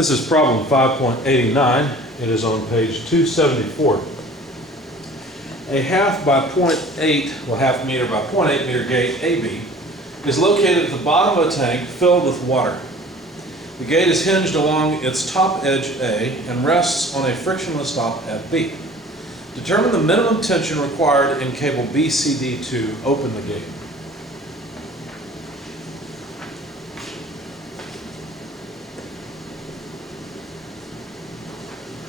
This is problem 5.89. It is on page 274. A half by 0.8, well, half meter by 0.8 meter gate AB is located at the bottom of a tank filled with water. The gate is hinged along its top edge A and rests on a frictionless top at B. Determine the minimum tension required in cable BCD to open the gate.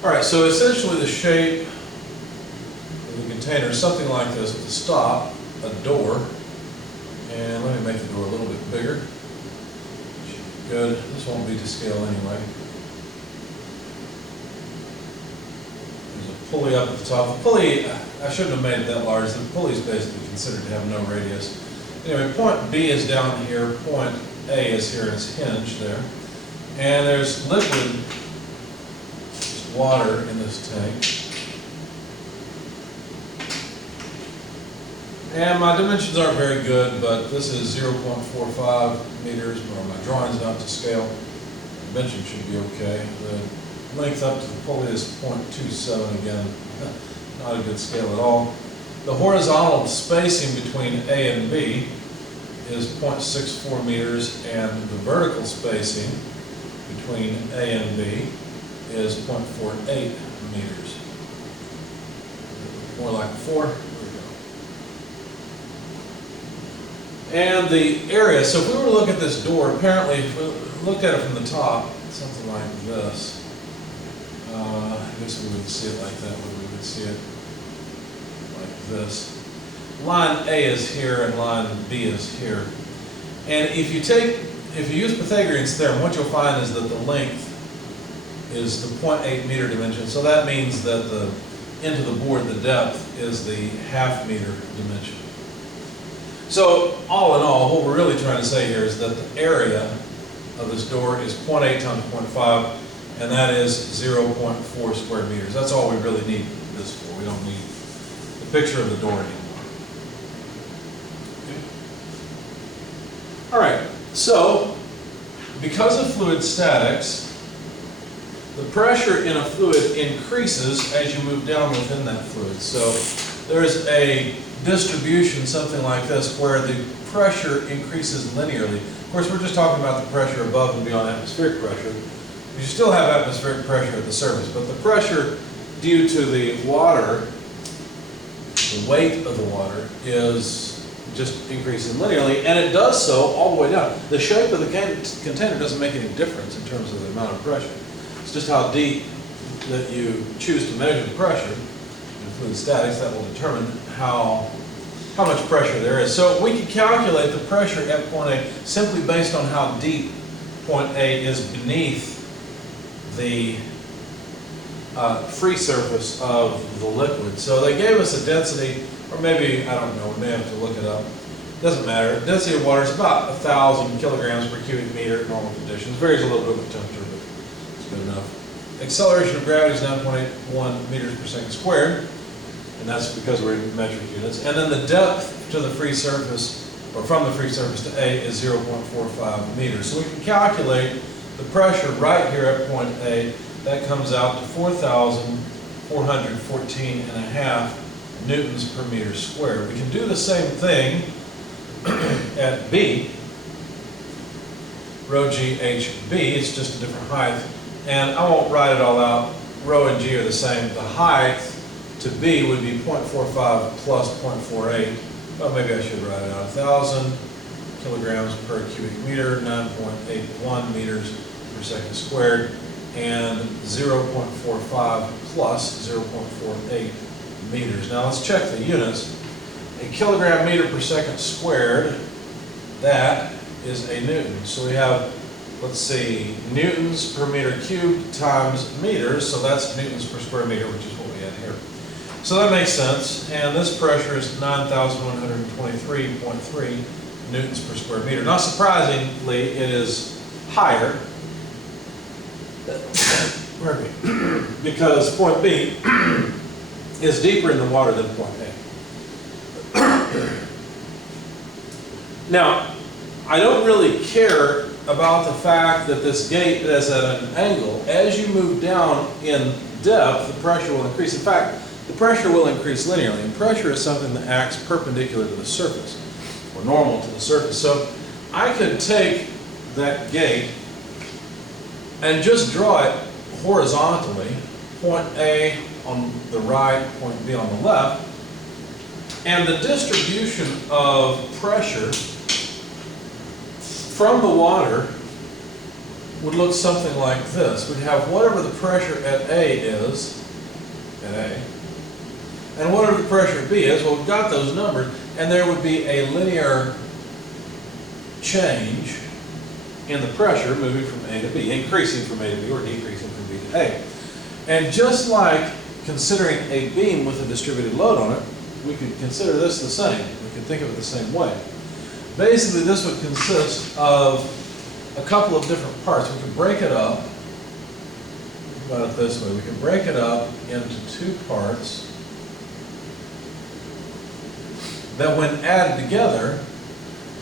All right, so essentially the shape of the container is something like this with a stop, a door, and let me make the door a little bit bigger. Good. This won't be to scale anyway. There's a pulley up at the top. The pulley, I shouldn't have made it that large. The pulley is basically considered to have no radius. Anyway, point B is down here, point A is here, and it's hinged there. And there's liquid water in this tank. And my dimensions aren't very good, but this is 0.45 meters, or my drawing's not to scale. The dimension should be okay. The length up to the pulley is 0.27 again, not a good scale at all. The horizontal spacing between A and B is 0.64 meters, and the vertical spacing between A and B is 0.48 meters. More like 4. And the area, so if we were to look at this door, apparently, if we looked at it from the top, something like this. I guess we wouldn't see it like that, but we would see it like this. Line A is here and line B is here. And if you use Pythagorean's theorem, what you'll find is that the length is the 0.8 meter dimension. So that means that the into the board, the depth is the half meter dimension. So all in all, what we're really trying to say here is that the area of this door is 0.8 times 0.5, and that is 0.4 square meters. That's all we really need this for. We don't need the picture of the door anymore. Okay. All right, so because of fluid statics, the pressure in a fluid increases as you move down within that fluid. So there's a distribution, something like this, where the pressure increases linearly. Of course, we're just talking about the pressure above and beyond atmospheric pressure. You still have atmospheric pressure at the surface, but the pressure due to the water, the weight of the water, is just increasing linearly, and it does so all the way down. The shape of the container doesn't make any difference in terms of the amount of pressure. It's just how deep that you choose to measure the pressure. In fluid statics, that will determine how much pressure there is. So we can calculate the pressure at point A simply based on how deep point A is beneath the free surface of the liquid. So they gave us a density, or maybe, I don't know, we may have to look it up. Doesn't matter. Density of water is about 1,000 kilograms per cubic meter at normal conditions. Varies a little bit with temperature, but it's good enough. Acceleration of gravity is 9.81 meters per second squared. And that's because we're in metric units. And then the depth to the free surface, or from the free surface to A, is 0.45 meters. So we can calculate the pressure right here at point A. That comes out to 4,414.5 newtons per meter squared. We can do the same thing at B, rho g h b. It's just a different height. And I won't write it all out. Rho and g are the same. The height to B would be 0.45 plus 0.48. Well, maybe I should write it out. 1,000 kilograms per cubic meter, 9.81 meters per second squared, and 0.45 plus 0.48 meters. Now let's check the units. A kilogram meter per second squared, that is a newton. So we have, let's see, newtons per meter cubed times meters, so that's newtons per square meter, which is what we had here. So that makes sense, and this pressure is 9,123.3 newtons per square meter. Not surprisingly, it is higher, because point B is deeper in the water than point A. Now, I don't really care about the fact that this gate is at an angle. As you move down in depth, the pressure will increase. In fact, the pressure will increase linearly, and pressure is something that acts perpendicular to the surface, or normal to the surface. So I could take that gate and just draw it horizontally, point A on the right, point B on the left, and the distribution of pressure from the water would look something like this. We'd have whatever the pressure at A is, at A, and whatever the pressure at B is. Well, we've got those numbers, and there would be a linear change in the pressure moving from A to B, increasing from A to B or decreasing from B to A. And just like considering a beam with a distributed load on it, we could consider this the same. We could think of it the same way. Basically, this would consist of a couple of different parts. We could break it up, think about it this way. We could break it up into two parts that when added together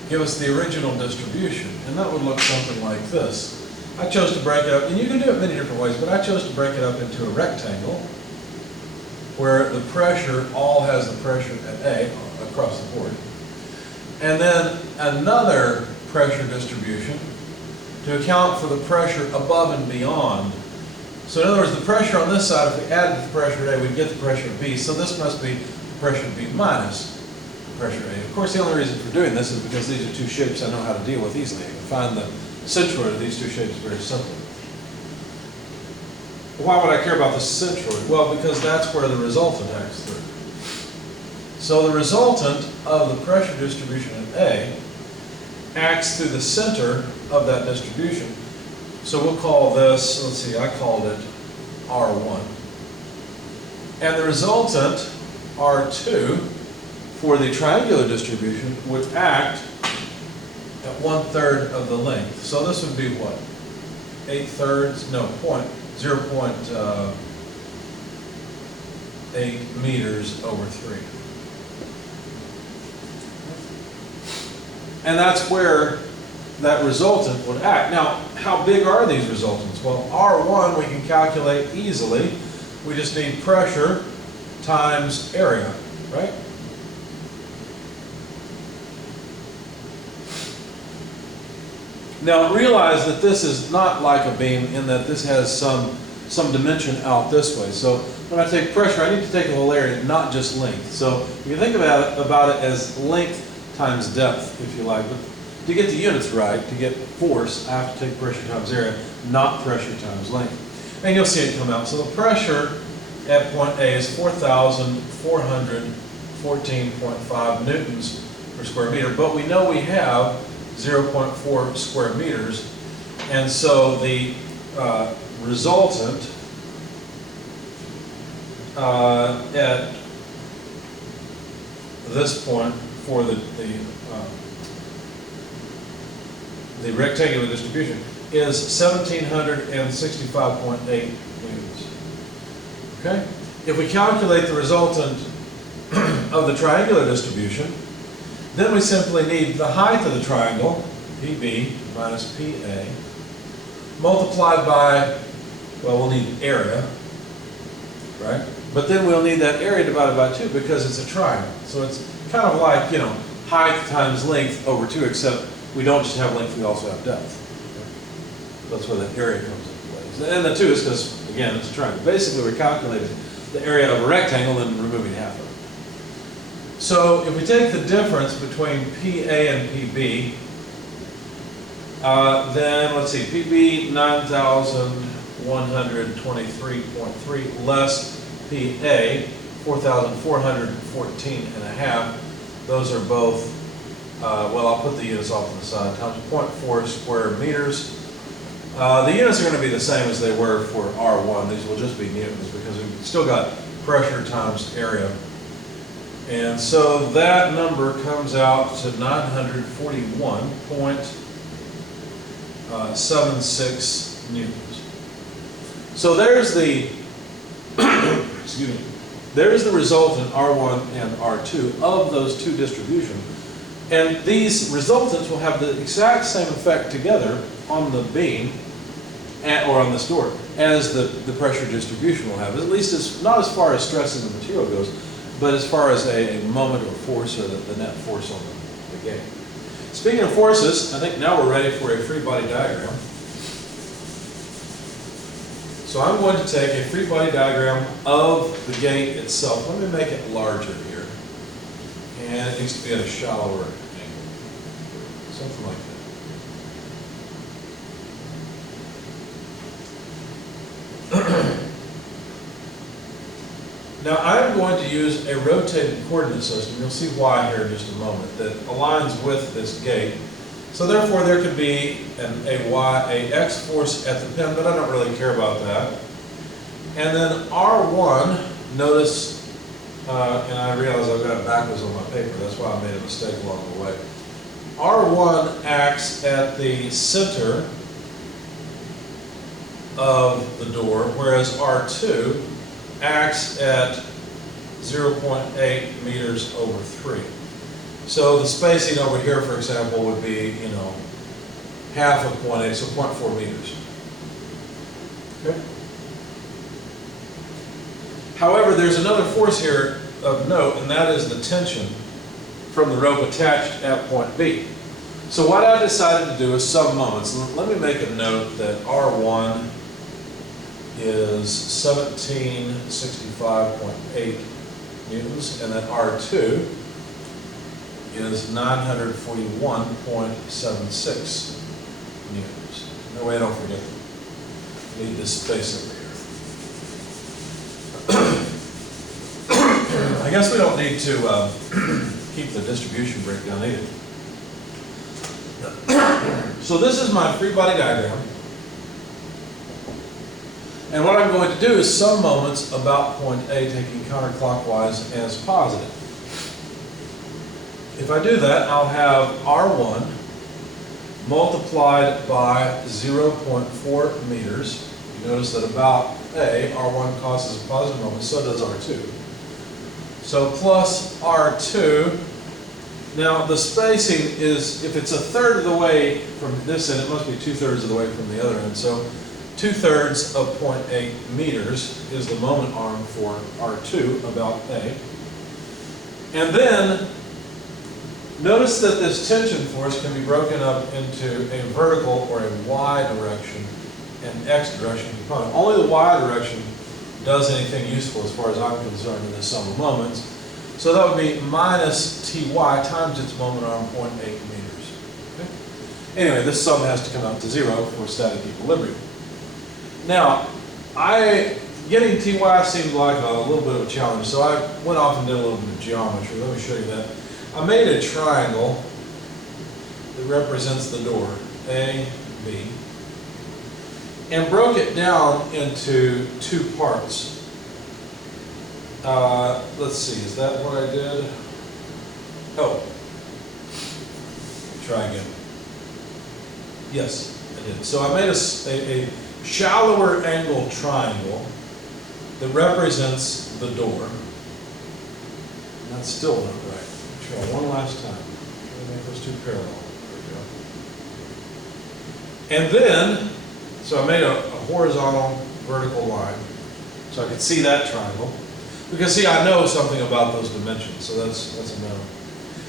give us the original distribution. And that would look something like this. I chose to break it up, and you can do it many different ways, but I chose to break it up into a rectangle where the pressure all has the pressure at A across the board. And then another pressure distribution to account for the pressure above and beyond. So in other words, the pressure on this side, if we added the pressure at A, we'd get the pressure at B. So this must be the pressure at B minus the pressure at A. Of course, the only reason for doing this is because these are two shapes I know how to deal with easily. I can find the centroid of these two shapes very simply. Why would I care about the centroid? Well, because that's where the resultant acts through. So the resultant of the pressure distribution at A acts through the center of that distribution. So we'll call this, let's see, I called it R1. And the resultant, R2, for the triangular distribution would act at 1/3 of the length. So this would be what? 8/3, no, 0.8 meters over 3. And that's where that resultant would act. Now, how big are these resultants? Well, R1 we can calculate easily. We just need pressure times area, right? Now realize that this is not like a beam in that this has some dimension out this way. So when I take pressure, I need to take the whole area, not just length. So you can think about it as length times depth, if you like. But to get the units right, to get force, I have to take pressure times area, not pressure times length. And you'll see it come out. So the pressure at point A is 4,414.5 newtons per square meter. But we know we have 0.4 square meters, and so the resultant at this point for the rectangular distribution is 1,765.8 newtons. Okay? If we calculate the resultant of the triangular distribution, then we simply need the height of the triangle, PB minus PA, multiplied by, well, we'll need area, right? But then we'll need that area divided by 2 because it's a triangle. So it's kind of like, height times length over 2, except we don't just have length, we also have depth. Okay? That's where the area comes into play. And the 2 is because, again, it's a triangle. Basically, we're calculating the area of a rectangle and removing half of it. So if we take the difference between PA and PB, then let's see, PB 9,123.3 less PA 4,414.5. Those are both, well, I'll put the units off to the side, times 0.4 square meters. The units are going to be the same as they were for R1. These will just be newtons because we've still got pressure times area. And so that number comes out to 941.76 newtons. So there's the, excuse me, there's the resultant R1 and R2 of those two distributions. And these resultants will have the exact same effect together on the beam, or on this door, as the pressure distribution will have. At least it's not as far as stress in the material goes, but as far as a moment or force, or the net force on the gate. Speaking of forces, I think now we're ready for a free body diagram. So I'm going to take a free body diagram of the gate itself. Let me make it larger here. And it needs to be at a shallower angle. Something like that. Now I'm going to use a rotated coordinate system. You'll see why here in just a moment, that aligns with this gate. So therefore there could be a x force at the pin, but I don't really care about that. And then R1, notice, and I realize I've got it backwards on my paper, that's why I made a mistake along the way. R1 acts at the center of the door, whereas R2 acts at 0.8 meters over 3. So the spacing over here, for example, would be, half of 0.8, so 0.4 meters. Okay. However, there's another force here of note, and that is the tension from the rope attached at point B. So what I decided to do is sum moments. Let me make a note that R1 is 1765.8 newtons, and that R2 is 941.76 newtons. No way, don't forget them. Need this space over here. I guess we don't need to keep the distribution breakdown either. So this is my free body diagram. And what I'm going to do is sum moments about point A, taking counterclockwise as positive. If I do that, I'll have R1 multiplied by 0.4 meters. You notice that about A, R1 causes a positive moment, so does R2. So plus R2. Now the spacing is, if it's a third of the way from this end, it must be 2/3 of the way from the other end. So 2/3 of 0.8 meters is the moment arm for R2 about A. And then notice that this tension force can be broken up into a vertical or a y direction and x direction component. Only the y direction does anything useful as far as I'm concerned in this sum of moments. So that would be minus ty times its moment arm 0.8 meters. Okay? Anyway, this sum has to come out to 0 for static equilibrium. Now, getting ty seemed like a little bit of a challenge, so I went off and did a little bit of geometry. Let me show you that. I made a triangle that represents the door, A, B, and broke it down into two parts. Let's see, is that what I did? Oh, try again. Yes, I did. So I made a shallower angle triangle that represents the door. And that's still not right. Try one last time. Try to make those two parallel. There we go. And then, so I made a horizontal vertical line so I could see that triangle. Because see, I know something about those dimensions, so that's a no.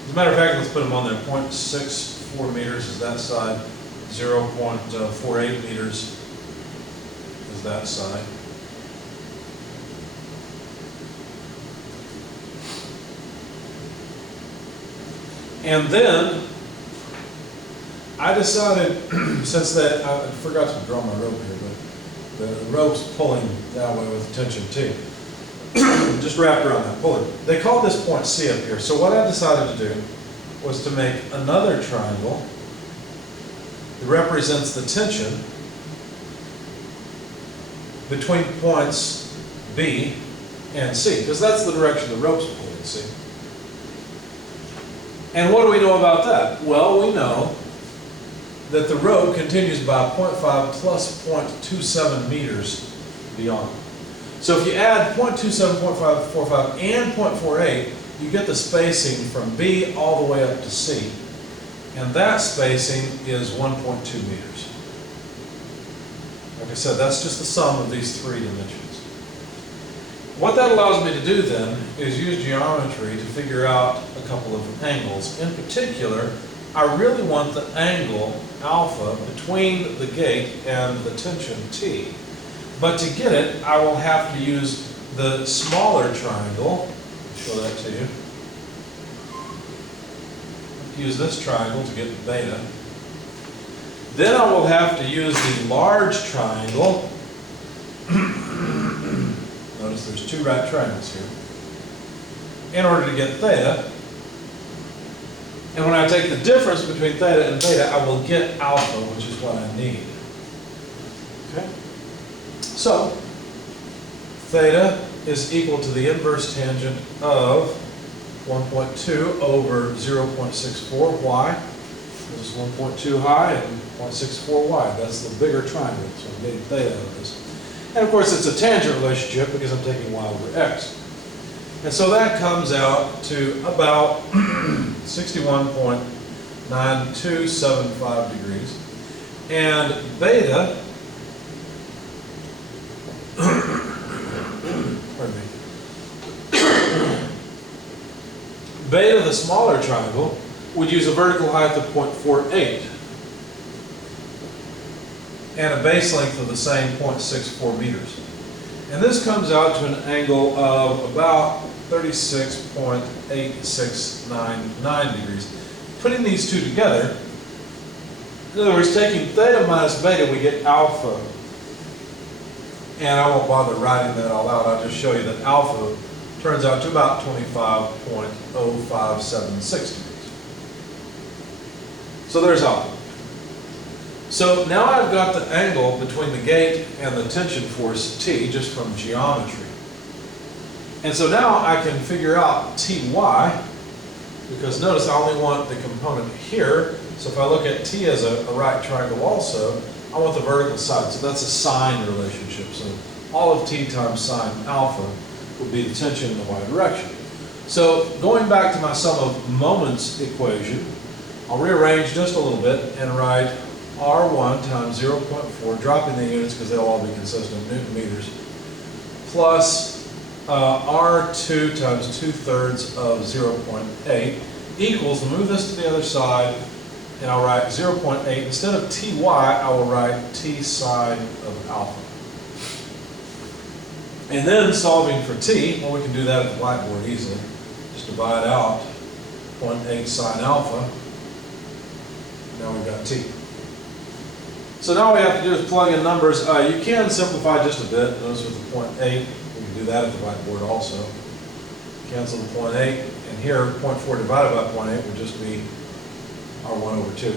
As a matter of fact, let's put them on there. 0.64 meters is that side. 0.48 meters is that side. And then I decided, since that, I forgot to draw my rope here, but the rope's pulling that way with tension T. Just wrapped around that pulley. They call this point C up here. So what I decided to do was to make another triangle that represents the tension between points B and C, because that's the direction the rope's pulling, see? And what do we know about that? Well, we know that the rope continues by 0.5 plus 0.27 meters beyond. So if you add 0.27, 0.545, and 0.48, you get the spacing from B all the way up to C. And that spacing is 1.2 meters. Like I said, that's just the sum of these three dimensions. What that allows me to do then is use geometry to figure out a couple of angles. In particular, I really want the angle alpha between the gate and the tension T. But to get it, I will have to use the smaller triangle. I'll show that to you. Use this triangle to get beta. Then I will have to use the large triangle. Notice there's two right triangles here. In order to get theta. And when I take the difference between theta and beta, I will get alpha, which is what I need. Okay? So, theta is equal to the inverse tangent of 1.2 over 0.64 y. This is 1.2 high and 0.64 wide. That's the bigger triangle, so I'm getting theta out of this. And of course it's a tangent relationship because I'm taking y over x. And so that comes out to about 61.9275 degrees. And beta, pardon me, beta, the smaller triangle, would use a vertical height of 0.48 and a base length of the same 0.64 meters. And this comes out to an angle of about 36.8699 degrees. Putting these two together, in other words, taking theta minus beta, we get alpha. And I won't bother writing that all out. I'll just show you that alpha turns out to about 25.0576 degrees. So there's alpha. So now I've got the angle between the gate and the tension force T just from geometry. And so now I can figure out Ty, because notice I only want the component here. So if I look at T as a right triangle also, I want the vertical side. So that's a sine relationship. So all of T times sine alpha would be the tension in the y direction. So going back to my sum of moments equation, I'll rearrange just a little bit and write R1 times 0.4, dropping the units because they'll all be consistent, Newton meters, plus R2 times 2/3 of 0.8 equals, move this to the other side, and I'll write 0.8. Instead of Ty, I will write T sine of alpha. And then solving for T, well, we can do that at the blackboard easily. Just divide out 0.8 sine alpha. Now we've got T. So now all we have to do is plug in numbers. You can simplify just a bit. Notice with the 0.8, we can do that at the whiteboard also. Cancel the 0.8, and here 0.4 divided by 0.8 would just be R1 over 2.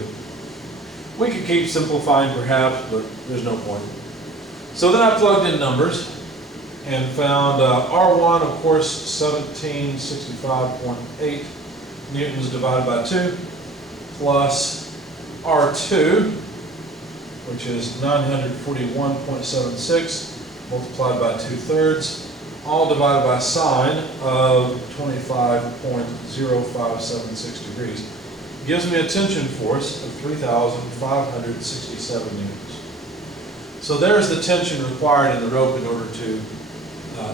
We could keep simplifying perhaps, but there's no point. So then I plugged in numbers and found R1, of course, 1765.8 newtons divided by 2, plus R2, which is 941.76 multiplied by 2/3, all divided by sine of 25.0576 degrees. Gives me a tension force of 3,567 newtons. So there's the tension required in the rope in order to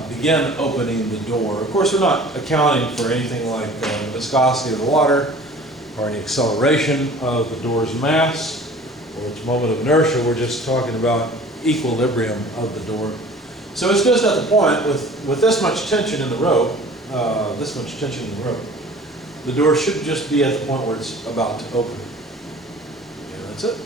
begin opening the door. Of course, we're not accounting for anything like the viscosity of the water or any acceleration of the door's mass or its moment of inertia. We're just talking about equilibrium of the door. So it's just at the point with this much tension in the rope, the door should just be at the point where it's about to open. And that's it.